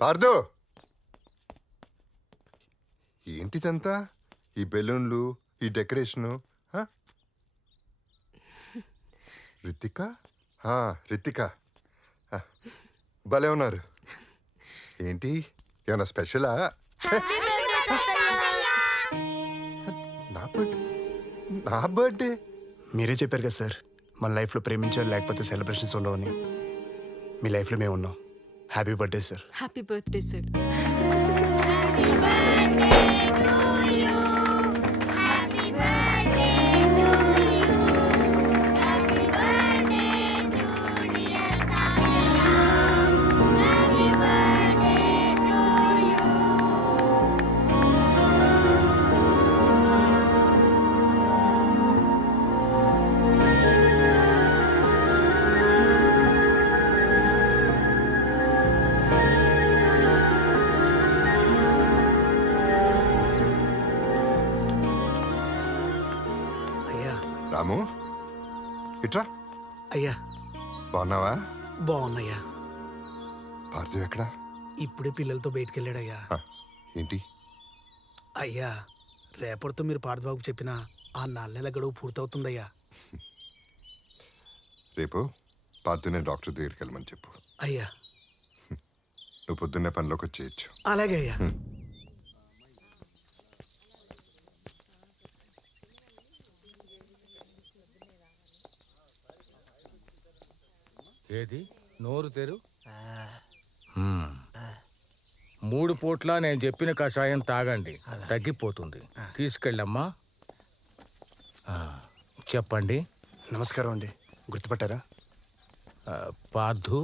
పార్దు, ఏంటిదంతా? ఈ బెలూన్లు, ఈ డెకరేషను. రితిక, రితిక భలే ఉన్నారు. ఏంటి, ఏమన్నా స్పెషలా? నా బర్త్డే? మీరే చెప్పారు కదా సార్, మన లైఫ్లో ప్రేమించారు లేకపోతే సెలబ్రేషన్స్ ఉండవని. మీ లైఫ్లో మేము ఉన్నాం. Happy birthday sir. Happy birthday sir. Ramu, ఇట్రా. అయ్యా బాగున్నావా? బాగున్నాయ్యా. పార్దు ఎక్కడా? ఇప్పుడే పిల్లలతో బయటికి వెళ్ళాడయ్యా. ఏంటి? అయ్యా, రేపటితో మీరు పార్థబాబుకు చెప్పిన ఆ 4 నెలల గడువు పూర్తవుతుందయ్యా. రేపు పార్దునే డాక్టర్ దగ్గరికి వెళ్ళమని చెప్పు. అయ్యా నువ్వు పొద్దున్నే పనిలోకి వచ్చేయచ్చు. అలాగే అయ్యా. ఏది నోరు తెరు. 3 పూట్ల నేను చెప్పిన కషాయం తాగండి, తగ్గిపోతుంది. తీసుకెళ్ళమ్మా. చెప్పండి. నమస్కారం అండి, గుర్తుపట్టారా? పార్థు,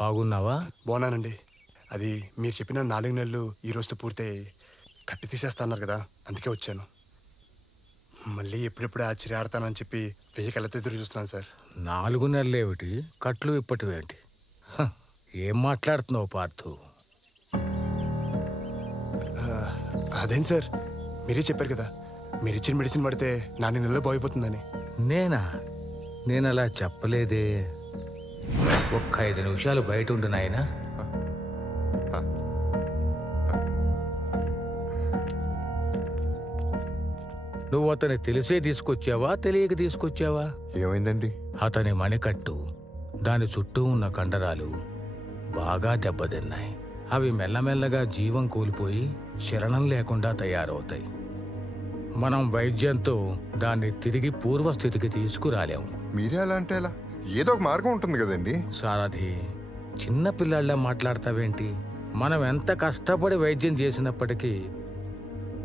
బాగున్నావా? బాగున్నానండి. అది మీరు చెప్పిన 4 నెలలు ఈ రోజుతో పూర్తయి కట్టి తీసేస్తా అన్నారు కదా, అందుకే వచ్చాను. మళ్ళీ ఎప్పుడెప్పుడు ఆశ్చర్యాడతానని చెప్పి 1000 కళ్ళతో ఎదురు చూస్తున్నాను సార్. 4 నెలలేమిటి, కట్లు ఇప్పటివేంటి? ఏం మాట్లాడుతున్నావు పార్థు? అదేం సార్, మీరే చెప్పారు కదా, మీరు ఇచ్చిన మెడిసిన్ పడితే 4 నెలల్లో బాగుపోతుందని. నేను అలా చెప్పలేదే. ఒక్క 5 నిమిషాలు బయట ఉండు నాయనా. నువ్వు అతని తెలిసే తీసుకొచ్చావా, తెలియక తీసుకొచ్చావా? ఏమైందండి? అతని మణికట్టు, దాని చుట్టూ ఉన్న కండరాలు బాగా దెబ్బతిన్నాయి. అవి మెల్లమెల్లగా జీవం కోల్పోయి శరణం లేకుండా తయారవుతాయి. మనం వైద్యంతో దాన్ని తిరిగి పూర్వస్థితికి తీసుకురాలేము. మీరే అలా అంటే ఎలా? ఏదో ఒక మార్గం ఉంటుంది కదండి. సారథి, చిన్న పిల్లాళ్ళ మాట్లాడతావేంటి? మనం ఎంత కష్టపడి వైద్యం చేసినప్పటికీ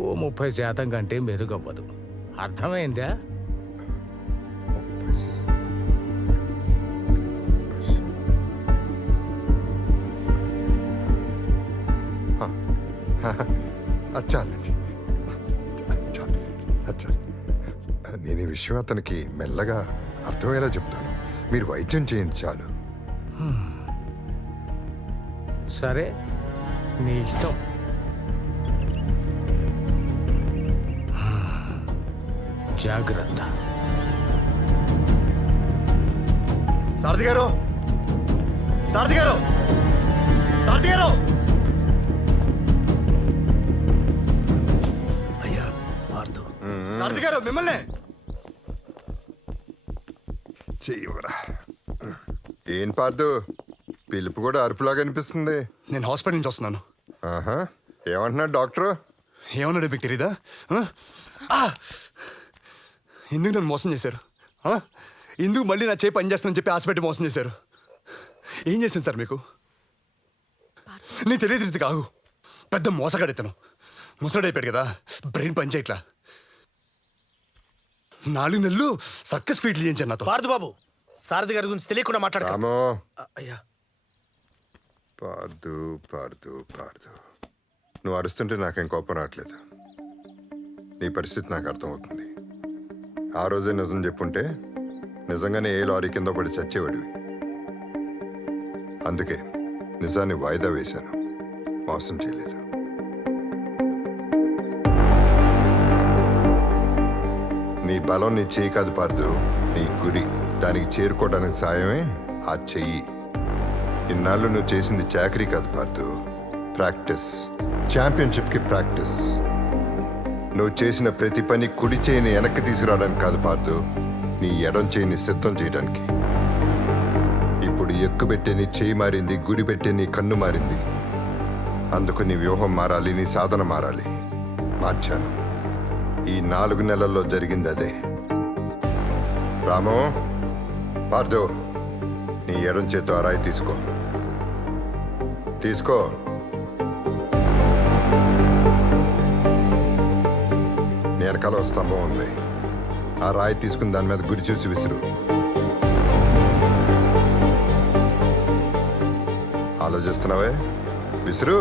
ఓ 30% కంటే మెరుగవ్వదు. అర్థమైందా? చాలండి, చాలు. నేను ఈ విషయం అతనికి మెల్లగా అర్థమయ్యేలా చెప్తాను. మీరు వైద్యం చేయండి చాలు. సరే, నీ ఇష్టం. జాగ్రత్త. సారథి గారు, సారథి గారు, సారథి గారు! అయ్యా పార్థు. సారథి గారు, మిమ్మల్ని. చెయ్యవరా. ఏం పార్దు, పిలుపు కూడా అరుపులాగా అనిపిస్తుంది. నేను హాస్పిటల్ నుంచి వస్తున్నాను. ఏమంటున్నాడు డాక్టరు? ఏమన్నాడు మీకు తెలీదా? ఎందుకు నన్ను మోసం చేశారు? ఎందుకు మళ్ళీ నా చేయి పనిచేస్తుందని చెప్పి హాస్పిటల్ మోసం చేశారు? ఏం చేశాను సార్ మీకు? నీ తెలియదు రీతి కాదు, పెద్ద మోసగాడెత్తను. ముసడైపోయాడు కదా, బ్రెయిన్ పనిచేయట్లా. 4 నెలలు సక్కస్ ఫీట్లు చేయించాను నాతో. పార్థు బాబు, సారథి గారి గురించి తెలియకుండా మాట్లాడతాము. అయ్యా పార్దు, పార్దు, పార్దు, నువ్వు అరుస్తుంటే నాకేం కోపం రావట్లేదు. నీ పరిస్థితి నాకు అర్థమవుతుంది. ఆ రోజే నిజం చెప్పుంటే నిజంగానే ఏ లారీ కింద పడి చచ్చేవాడివి. అందుకే నిజాన్ని వాయిదా వేశాను, మోసం చేయలేదు. నీ బలం నీ చేయి కాదు పార్దు, నీ గురి. దానికి చేరుకోవడానికి సాయమే ఆ చెయ్యి. ఇన్నాళ్ళు నువ్వు చేసింది చాకరీ కాదు పార్థు, ప్రాక్టీస్. ఛాంపియన్షిప్కి ప్రాక్టీస్. నువ్వు చేసిన ప్రతి పని కుడి చేయిని వెనక్కి తీసుకురావడానికి కాదు పార్థు, నీ ఎడం చేయిని సిద్ధం చేయడానికి. ఇప్పుడు ఎక్కుబెట్టే నీ చేయి మారింది, గురి పెట్టే నీ కన్ను మారింది. అందుకు నీ వ్యూహం మారాలి, నీ సాధన మారాలి. మార్చాను. ఈ 4 నెలల్లో జరిగింది అదే. రాము, పార్థు, నీ ఎడం చేతో ఆ రాయి తీసుకో. తీసుకో. నీ వెనకాల ఓ స్తంభం ఉంది. ఆ రాయి తీసుకుని దాని మీద గురి చూసి విసురు. ఆలోచిస్తున్నావే? విసురు.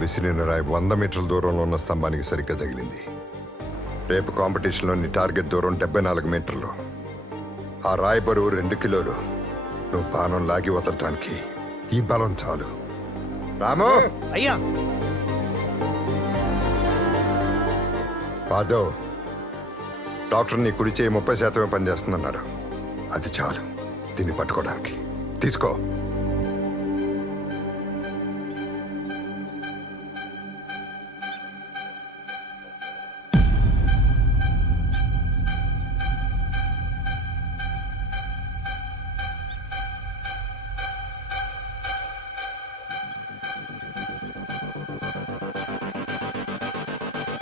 విసిరిన రాయి 100 మీటర్ల దూరంలో ఉన్న స్తంభానికి సరిగ్గా తగిలింది. రేపు కాంపిటీషన్లో నీ టార్గెట్ దూరం 74 మీటర్లు. ఆ రాయి బరువు 2 కిలోలు. నువ్వు బాణం లాగి వదలటానికి ఈ బలం చాలు. రాము, అయ్యా పార్థవ్, డాక్టర్ నీ కుడి చేయి 30% పనిచేస్తుందన్నారు. అది చాలు దీన్ని పట్టుకోవడానికి. తీసుకో.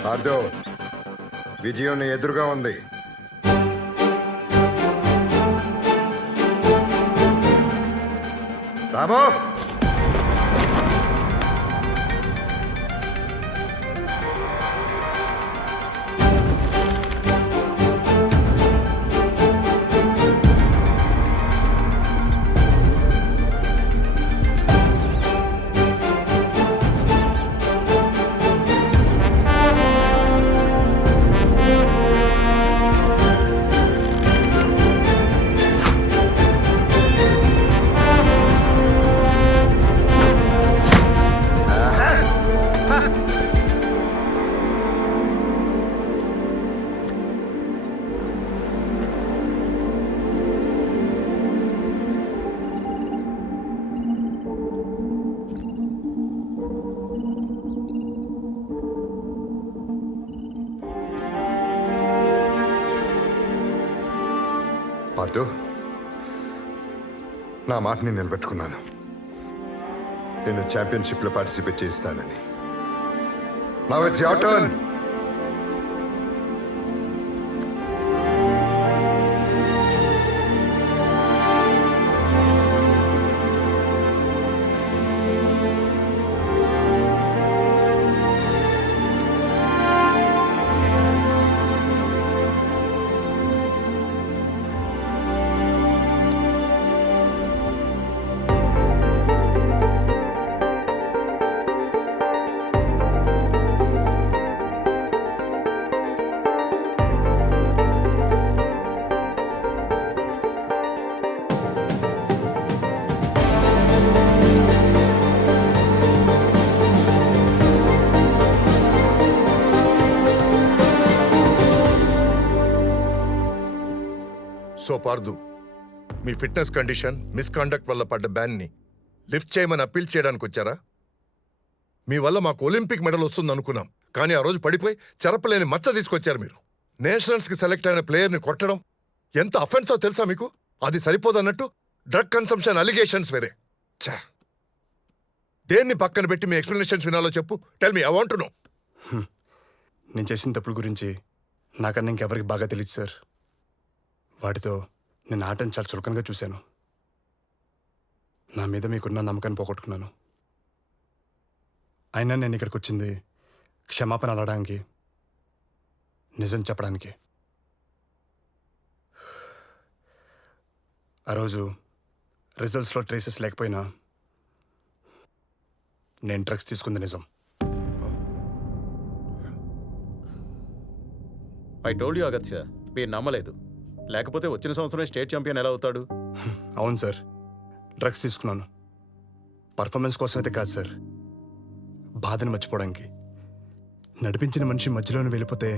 పార్థవ్, విజయం నీ ఎదురుగా ఉంది. రాము, పార్థు, నా మాటని నిలబెట్టుకున్నాను. నేను ఛాంపియన్షిప్లో పార్టిసిపేట్ చేస్తానని. Now it's your turn. So Pardhu, మీ ఫిట్నెస్ కండిషన్ మిస్కాండక్ట్ వల్ల పడ్డ బ్యాన్ని లిఫ్ట్ చేయమని అప్పీల్ చేయడానికి వచ్చారా? మీ వల్ల మాకు ఒలింపిక్ మెడల్ వస్తుంది అనుకున్నాం, కానీ ఆ రోజు పడిపోయి చెరపలేని మచ్చ తీసుకొచ్చారు మీరు. నేషనల్స్కి సెలెక్ట్ అయిన ప్లేయర్ని కొట్టడం ఎంత అఫెన్సో తెలుసా మీకు? అది సరిపోదన్నట్టు డ్రగ్ కన్సంప్షన్ అలిగేషన్స్ వేరే. ఛా! దేన్ని పక్కన పెట్టి మీ ఎక్స్ప్లెనేషన్స్ వినాలో చెప్పు. Tell me, I want to know. నేను చేసిన తప్పుల గురించి నాకన్నా ఇంకెవరికి బాగా తెలియదు సార్. వాటితో నేను ఆటను చాలా చులకనగా చూశాను. నా మీద మీకున్న నమ్మకాన్ని పోగొట్టుకున్నాను. అయినా నేను ఇక్కడికి వచ్చింది క్షమాపణ అడగడానికి, నిజం చెప్పడానికి. ఆ రోజు రిజల్ట్స్లో ట్రేసెస్ లేకపోయినా నేను డ్రగ్స్ తీసుకుంది నిజం. ఐ టోల్డ్ యూ అగత్య, మీరు నమ్మలేదు. లేకపోతే వచ్చిన సంవత్సరం స్టేట్ ఛాంపియన్ ఎలా అవుతాడు? అవును సార్, డ్రగ్స్ తీసుకున్నాను. పర్ఫార్మెన్స్ కోసం అయితే కాదు సార్, బాధను మర్చిపోవడానికి. నడిపించిన మనిషి మధ్యలోనే వెళ్ళిపోతే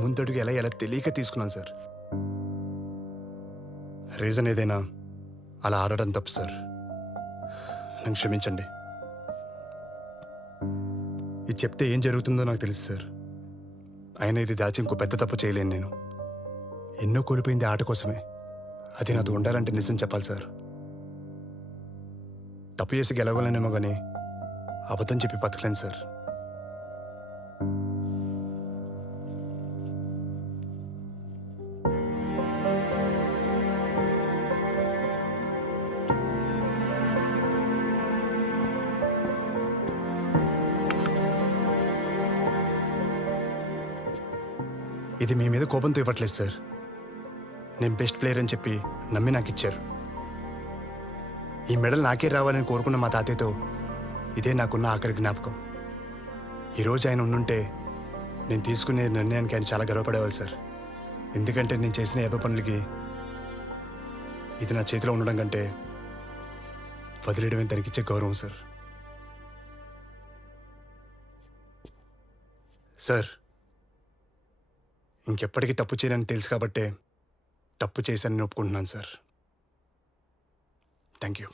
ముందడుగు ఎలా తెలియక తీసుకున్నాను సార్. రీజన్ ఏదైనా అలా ఆడడం తప్పు సార్, నన్ను క్షమించండి. ఇది చెప్తే ఏం జరుగుతుందో నాకు తెలుసు సార్. అయినా ఇది దాచి ఇంకో పెద్ద తప్పు చేయలేను నేను. ఎన్నో కోల్పోయింది ఆట కోసమే. అది నాతో ఉండాలంటే నిజం చెప్పాలి సార్. తప్పు చేసి గెలవగలనేమో కానీ అబద్ధం చెప్పి బతకలేను సార్. ఇది మీ మీద కోపంతో ఇవ్వట్లేదు సార్. నేను బెస్ట్ ప్లేయర్ అని చెప్పి నమ్మి నాకు ఇచ్చారు. ఈ మెడల్ నాకే రావాలని కోరుకున్న మా తాతయ్యతో ఇదే నాకున్న ఆఖరి జ్ఞాపకం. ఈరోజు ఆయన ఉండుంటే నేను తీసుకునే నిర్ణయానికి ఆయన చాలా గర్వపడేవాళ్ళు సార్. ఎందుకంటే నేను చేసిన ఏదో పనులకి ఇది నా చేతిలో ఉండడం కంటే వదిలేయడమే తనకిచ్చే గౌరవం సార్. సార్, ఇంకెప్పటికీ తప్పు చేయనని తెలుసు కాబట్టే తప్పు చేశానని ఒప్పుకుంటున్నాను సార్. Thank you.